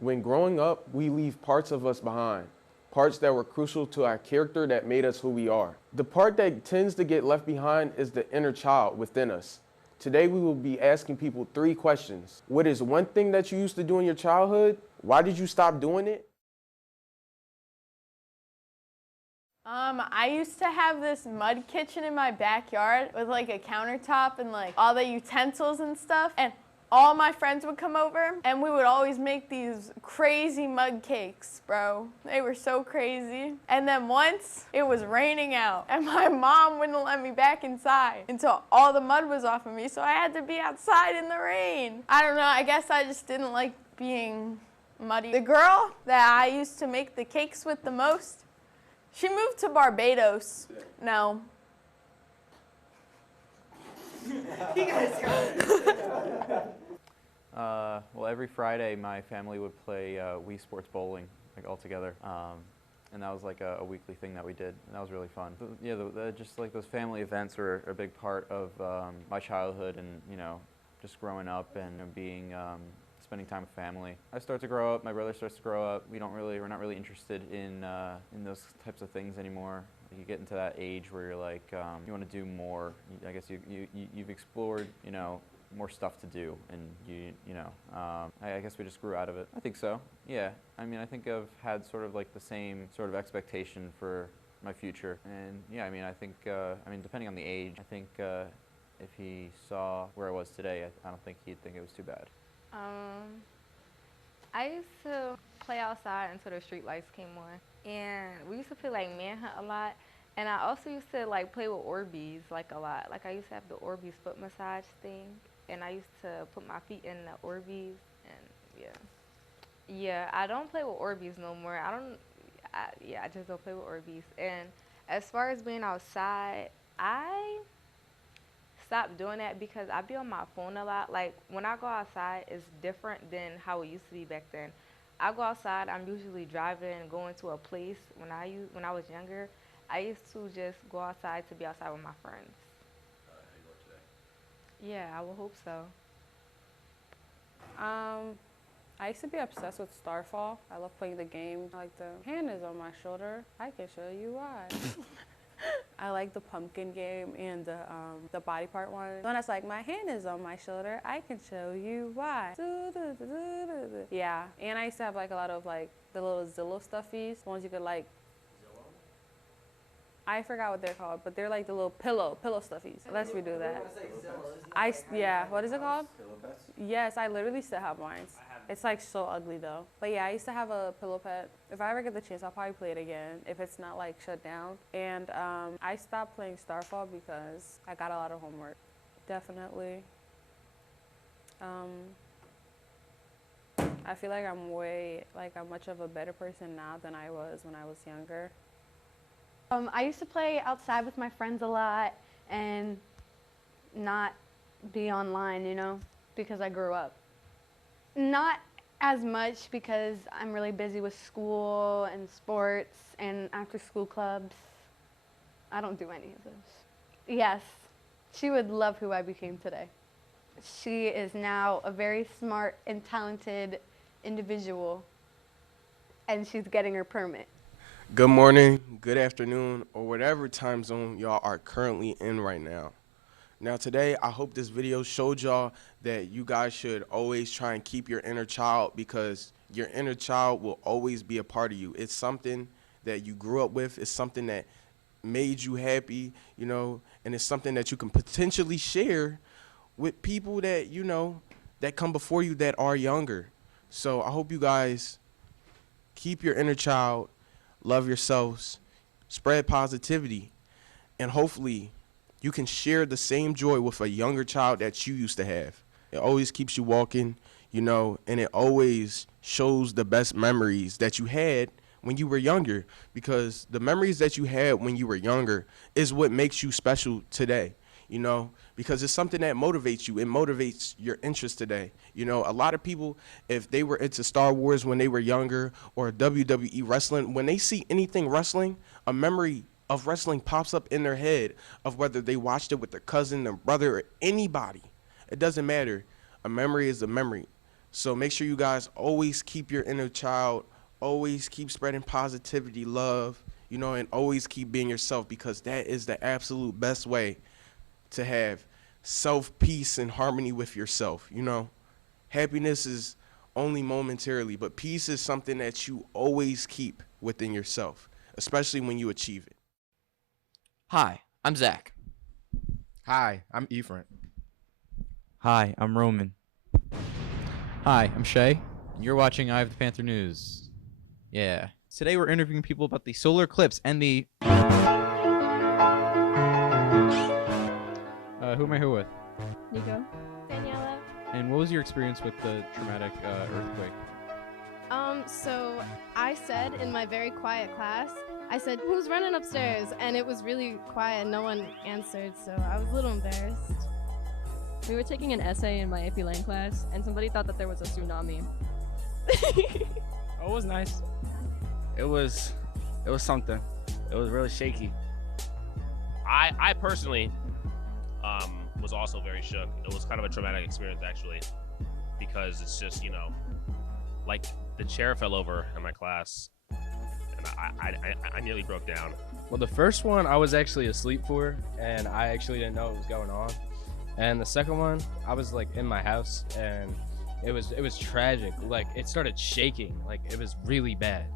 When growing up, we leave parts of us behind, parts that were crucial to our character that made us who we are. The part that tends to get left behind is the inner child within us. Today, we will be asking people 3 questions. What is one thing that you used to do in your childhood? Why did you stop doing it? I used to have this mud kitchen in my backyard with like a countertop and like all the utensils and stuff. And all my friends would come over and we would always make these crazy mud cakes, bro. They were so crazy. And then once it was raining out and my mom wouldn't let me back inside until all the mud was off of me. So I had to be outside in the rain. I don't know, I guess I just didn't like being muddy. The girl that I used to make the cakes with the most, she moved to Barbados. No. Well, every Friday my family would play Wii Sports Bowling, like all together. And that was like a weekly thing that we did, and that was really fun. Yeah, just like those family events were a big part of my childhood, and just growing up and being spending time with family. I start to grow up. My brother starts to grow up. We're not really interested in those types of things anymore. You get into that age where you're like, you want to do more. I guess you've explored, more stuff to do, and I guess we just grew out of it. I think so. Yeah. I mean, I think I've had sort of like the same sort of expectation for my future, and yeah. I mean, I think depending on the age, I think if he saw where I was today, I don't think he'd think it was too bad. I used to play outside until the street lights came on, and we used to play like manhunt a lot. And I also used to like play with Orbeez like a lot. Like I used to have the Orbeez foot massage thing, and I used to put my feet in the Orbeez, and yeah. I don't play with Orbeez no more. I just don't play with Orbeez. And as far as being outside, I stopped doing that because I be on my phone a lot. Like when I go outside, it's different than how it used to be back then. I go outside, I'm usually driving and going to a place. When I was younger, I used to just go outside to be outside with my friends. How do you work today? Yeah, I would hope so. I used to be obsessed with Starfall. I love playing the game. Like the hand is on my shoulder. I can show you why. I like the pumpkin game and the body part one. The one that's like, my hand is on my shoulder. I can show you why. Yeah, and I used to have like a lot of like the little Zillow stuffies. The ones you could like. Zillow? I forgot what they're called, but they're like the little pillow stuffies. Let's redo that. Yeah, what is it called? Pillow pets? Yes, I literally still have mine. It's like so ugly though. But yeah, I used to have a pillow pet. If I ever get the chance, I'll probably play it again if it's not like shut down. And I stopped playing Starfall because I got a lot of homework. Definitely. I feel like I'm much of a better person now than I was when I was younger. I used to play outside with my friends a lot and not be online, because I grew up. Not as much because I'm really busy with school and sports and after school clubs. I don't do any of those. Yes, she would love who I became today. She is now a very smart and talented individual, and she's getting her permit. Good morning, good afternoon, or whatever time zone y'all are currently in right now. Now today, I hope this video showed y'all that you guys should always try and keep your inner child, because your inner child will always be a part of you. It's something that you grew up with. It's something that made you happy, and it's something that you can potentially share with people that, that come before you that are younger. So I hope you guys keep your inner child, love yourselves, spread positivity, and hopefully you can share the same joy with a younger child that you used to have. It always keeps you walking, and it always shows the best memories that you had when you were younger, because the memories that you had when you were younger is what makes you special today, because it's something that motivates you. It motivates your interest today. A lot of people, if they were into Star Wars when they were younger or WWE wrestling, when they see anything wrestling, a memory of wrestling pops up in their head of whether they watched it with their cousin, their brother, or anybody. It doesn't matter. A memory is a memory. So make sure you guys always keep your inner child, always keep spreading positivity, love, you know, and always keep being yourself, because that is the absolute best way to have self-peace and harmony with yourself, you know. Happiness is only momentarily, but peace is something that you always keep within yourself, especially when you achieve it. Hi, I'm Zach. Hi, I'm Ephraim. Hi, I'm Roman. Hi, I'm Shay, and you're watching Eye of the Panther News. Yeah. Today we're interviewing people about the solar eclipse and the... who am I here with? Nico. Daniela. And what was your experience with the traumatic earthquake? So I said in my very quiet class, I said, "Who's running upstairs?" And it was really quiet and no one answered, so I was a little embarrassed. We were taking an essay in my AP Lang class, and somebody thought that there was a tsunami. Oh, it was nice. It was something. It was really shaky. I personally was also very shook. It was kind of a traumatic experience, actually, because it's just, you know, like the chair fell over in my class, and I nearly broke down. Well, the first one I was actually asleep for, and I actually didn't know what was going on. And the second one, I was like in my house, and it was tragic. Like it started shaking. Like it was really bad.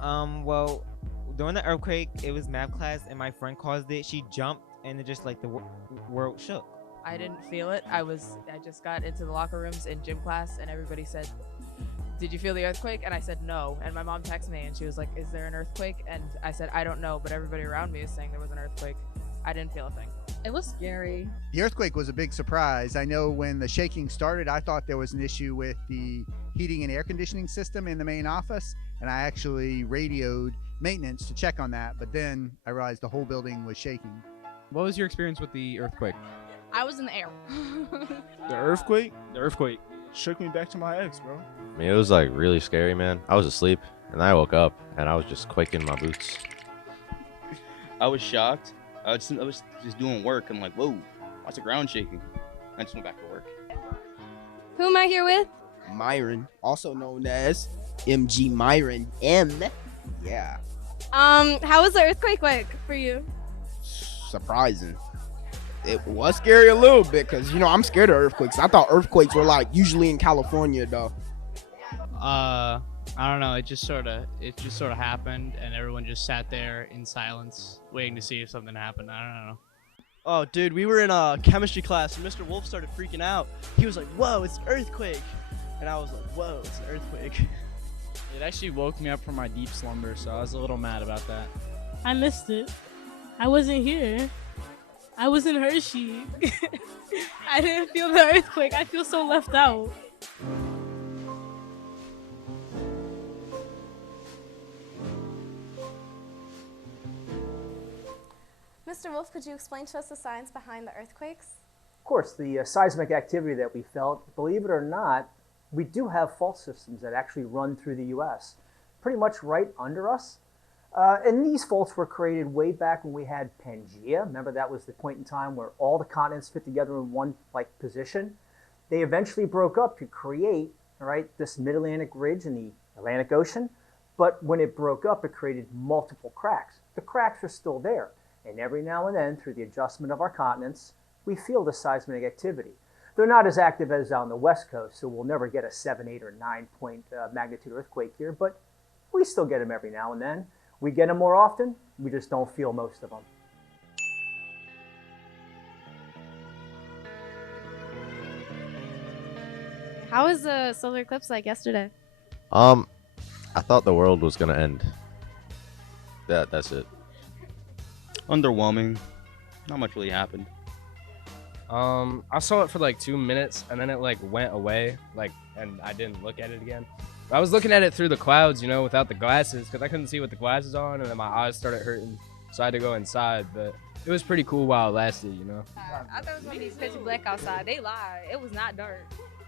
Well, during the earthquake, it was math class, and my friend caused it. She jumped, and it just like the world shook. I didn't feel it. I just got into the locker rooms in gym class, and everybody said, "Did you feel the earthquake?" And I said no. And my mom texted me, and she was like, "Is there an earthquake?" And I said, "I don't know, but everybody around me is saying there was an earthquake." I didn't feel a thing. It was scary. The earthquake was a big surprise. I know when the shaking started, I thought there was an issue with the heating and air conditioning system in the main office, and I actually radioed maintenance to check on that, but then I realized the whole building was shaking. What was your experience with the earthquake? I was in the air. The earthquake shook me back to my ex, bro. I mean, it was like really scary, man. I was asleep, and I woke up, and I was just quaking in my boots. I was shocked. I was just doing work. I'm like, whoa, why's the ground shaking? I just went back to work. Who am I here with? Myron, also known as MG Myron M. Yeah. How was the earthquake like for you? Surprising. It was scary a little bit because, you know, I'm scared of earthquakes. I thought earthquakes were like usually in California, though. I don't know. It just sort of happened, and everyone just sat there in silence, waiting to see if something happened. I don't know. Oh, dude, we were in a chemistry class, and Mr. Wolf started freaking out. He was like, "Whoa, it's an earthquake!" And I was like, "Whoa, it's an earthquake." It actually woke me up from my deep slumber, so I was a little mad about that. I missed it. I wasn't here. I was in Hershey. I didn't feel the earthquake. I feel so left out. Mr. Wolf, could you explain to us the science behind the earthquakes? Of course, the seismic activity that we felt, believe it or not, we do have fault systems that actually run through the U.S., pretty much right under us. And these faults were created way back when we had Pangea. Remember, that was the point in time where all the continents fit together in one position. They eventually broke up to create, this mid-Atlantic ridge in the Atlantic Ocean. But when it broke up, it created multiple cracks. The cracks are still there. And every now and then, through the adjustment of our continents, we feel the seismic activity. They're not as active as on the West Coast, so we'll never get a 7, 8, or 9 point magnitude earthquake here, but we still get them every now and then. We get them more often, we just don't feel most of them. How was the solar eclipse like yesterday? I thought the world was gonna end. That's it. Underwhelming. Not much really happened. I saw it for like 2 minutes, and then it like went away, and I didn't look at it again. I was looking at it through the clouds, you know, without the glasses, because I couldn't see with the glasses on, and then my eyes started hurting, so I had to go inside. But it was pretty cool while it lasted, you know. I thought it was gonna be pitch black outside. They lied. It was not dark.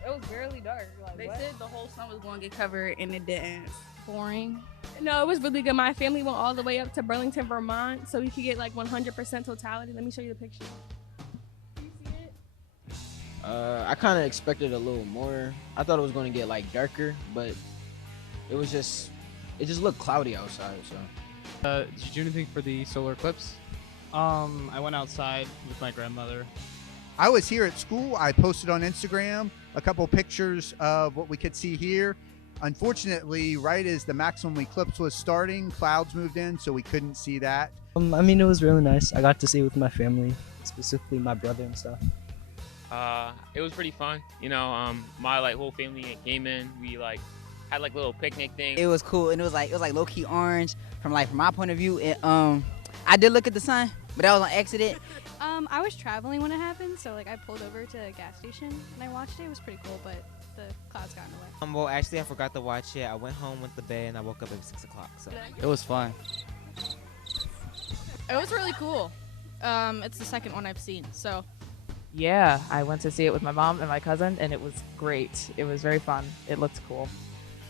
It was barely dark. Like, They what? said the whole sun was going to get covered, and it didn't. Boring. No, it was really good. My family went all the way up to Burlington, Vermont, so we could get like 100% totality. Let me show you the picture. I kind of expected a little more. I thought it was going to get like darker, but it just looked cloudy outside. So. Did you do anything for the solar eclipse? I went outside with my grandmother. I was here at school. I posted on Instagram a couple pictures of what we could see here. Unfortunately, right as the maximum eclipse was starting, clouds moved in, so we couldn't see that. I mean, it was really nice. I got to see it with my family, specifically my brother and stuff. It was pretty fun. You know, my like whole family came in. We like had like little picnic thing. It was cool, and it was like low key orange from my point of view. I did look at the sun, but that was on accident. I was traveling when it happened, so like I pulled over to a gas station and I watched it. It was pretty cool, but the clouds got in the way. Well, actually, I forgot to watch it. I went home, went to bed, and I woke up at 6 o'clock. So It was fun. It was really cool. It's the second one I've seen, so. Yeah, I went to see it with my mom and my cousin, and it was great. It was very fun. It looked cool.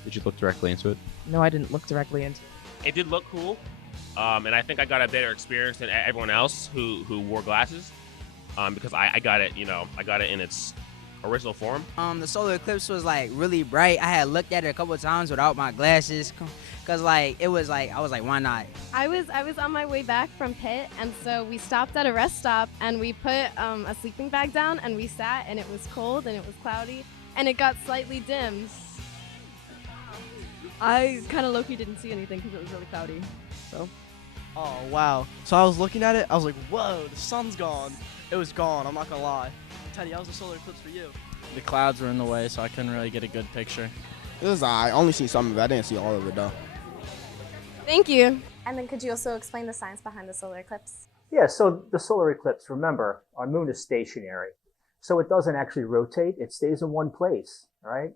Did you look directly into it? No, I didn't look directly into it. It did look cool, and I think I got a better experience than everyone else who wore glasses, because I got it, I got it in its original form. The solar eclipse was like really bright. I had looked at it a couple of times without my glasses, cause like it was like I was like, why not? I was on my way back from Pitt, and so we stopped at a rest stop and we put a sleeping bag down and we sat, and it was cold and it was cloudy and it got slightly dim. I kind of low-key didn't see anything because it was really cloudy. So. Oh wow! So I was looking at it. I was like, whoa, the sun's gone. It was gone. I'm not gonna lie. Teddy, how was the solar eclipse for you? The clouds were in the way, so I couldn't really get a good picture. It was I only seen some of it. I didn't see all of it though. Thank you. And then could you also explain the science behind the solar eclipse? Yeah, so the solar eclipse, remember, our moon is stationary. So it doesn't actually rotate. It stays in one place, all right?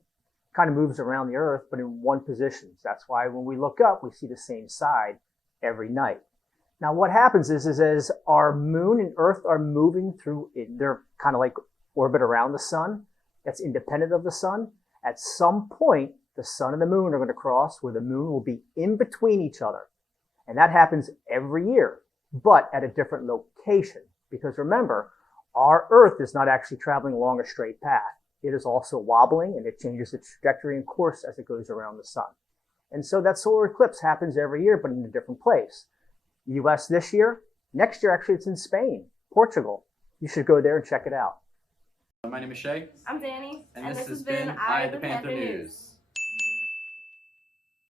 Kind of moves around the Earth, but in one position. That's why when we look up, we see the same side every night. Now, what happens is as our moon and Earth are moving through, they're kind of like orbit around the sun. That's independent of the sun. At some point, the sun and the moon are going to cross where the moon will be in between each other. And that happens every year, but at a different location. Because remember, our Earth is not actually traveling along a straight path. It is also wobbling, and it changes its trajectory and course as it goes around the sun. And so that solar eclipse happens every year, but in a different place. US this year. Next year, actually, it's in Spain, Portugal. You should go there and check it out. My name is Shay. I'm Danny. And this has been Eye of the Panther News.